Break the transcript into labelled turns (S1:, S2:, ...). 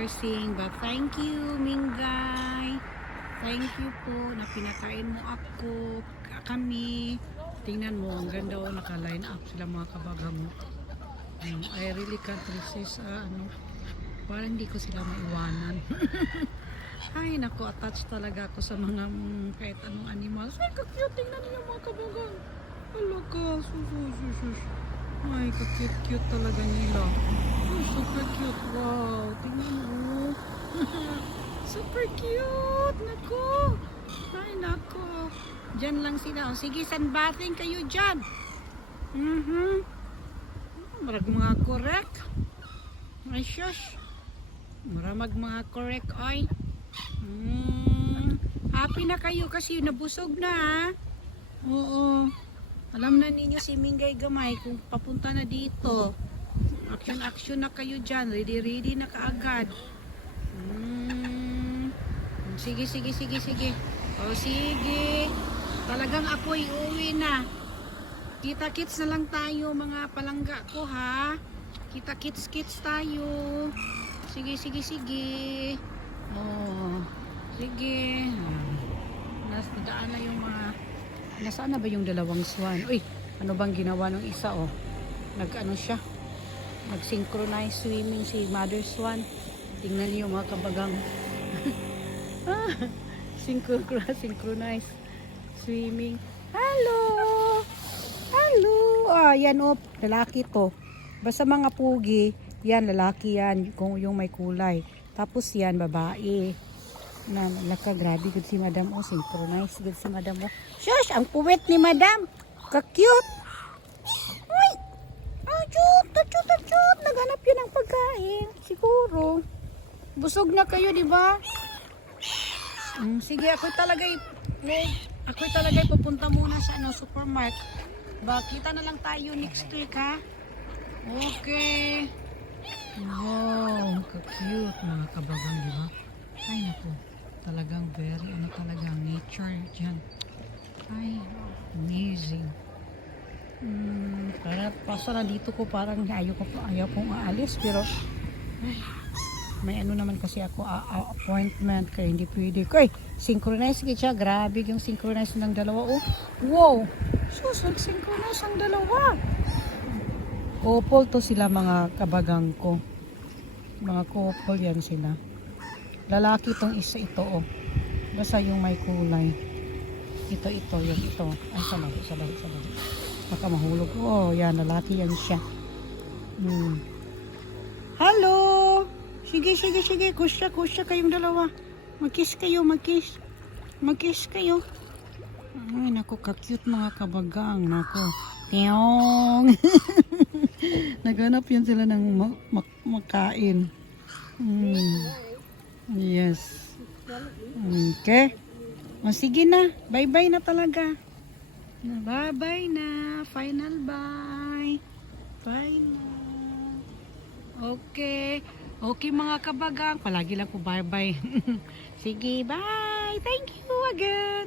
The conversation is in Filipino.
S1: Nursing, but thank you, Mingay. Thank you po na pinakain mo ako, kami. Tingnan mo, ang ganda o naka-line up sila mga kabaga mo. Um, I really can't resist, ah, ano, parang hindi ko sila maiwanan. Ay, naku, attached talaga ako sa mga mm, kahit anong animals. Ay, ka-cute, tingnan niyo mga kabagang. Hala ka, sus, sus, sus, sus. Ay, ka-cute-cute talaga nila. Super cute. Wow, tingnan mo. super cute. Naku. Ay, naku. Diyan lang sila. Sige, sunbathing kayo dyan. Mhm. Marag mga correct. Ay, shush. Maramag mga correct, oy. Mm, happy na kayo kasi nabusog na, ha? Oo. Alam na ninyo si Mingay Gamay kung papunta na dito. Action action na kayo dyan. Ready ready na kaagad. Mm. Sige sige sige sige. O sige. Talagang ako'y uuwi na. Kita kits na lang tayo mga palangga ko ha. Kita kits kits tayo. Sige sige sige. Oh. Sige. Nasa daan na yung mga Nasaan na ba yung dalawang swan? Uy, ano bang ginawa ng isa oh? Nag-ano siya? Nag-synchronize swimming si Mother Swan. Tingnan niyo mga kabagang. ah, synchronize, swimming. Hello! Hello! Ah, yan oh, lalaki to. Basta mga pugi, yan lalaki yan, kung yung may kulay. Tapos yan, babae na nakagrabe good si madam oh synchronize good si madam oh shush ang puwet ni madam ka-cute ay ah cute cute cute naghanap yun ng pagkain siguro. Busog na kayo di ba? Mm, sige ako talaga ako talaga pupunta muna sa ano supermarket. Ba kita na lang tayo next week ha? Okay. Wow ka-cute mga kabagang di ba? Ay naku talagang very ano talagang nature dyan. Ay amazing. Mm, para pasa na dito ko parang ayaw ko ayaw kong aalis pero may ano naman kasi ako a- a- appointment kaya hindi pwede. Ko synchronize ka siya grabe yung synchronize ng dalawa oh. Wow! Sus nag-synchronize ang dalawa. Couple to sila mga kabagang ko. Mga couple yan sila. Lalaki tong isa ito oh. Basta yung may kulay. Ito ito yung ito. Ay sa lahi sa lahi sa lahi baka mahulog. Oh yan lalaki yan siya. Hmm. Hello sige sige sige kusya kusya kayong dalawa magkiss kayo magkiss magkiss kayo ay naku ka-cute mga kabagang naku Tiyong. Naghanap yan sila ng ma- ma- makain. Hmm. Yes. Okay. O sige na. Bye-bye na talaga. Bye-bye na. Final bye. Bye na. Okay. Okay mga kabagang. Palagi lang po bye-bye. sige, bye. Thank you again.